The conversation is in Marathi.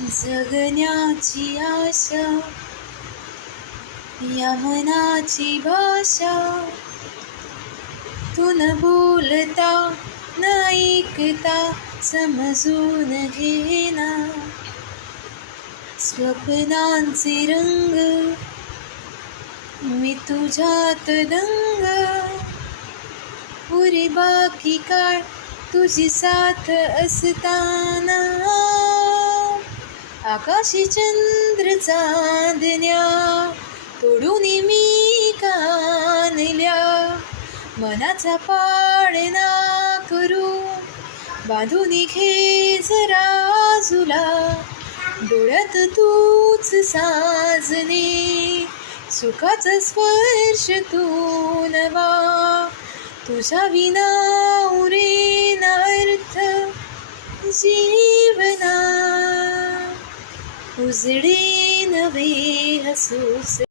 जगण्याची आशा या मनाची भाषा तू न बोलता न ऐकता समजून घेना स्वप्नांचे रंग मी तुझ्यात दंग पुरी बाकी काळ तुझी साथ असताना आकाशी चंद्र चांदण्या तोडून मी कानल्या मनाचा पाळणा करू बांधून घे जरा झुला डोळ्यात तूच साजणे सुखाचा स्पर्श तू नवा तुझ्या विना उरेना अर्थ जीवना उजडे नवे हसूस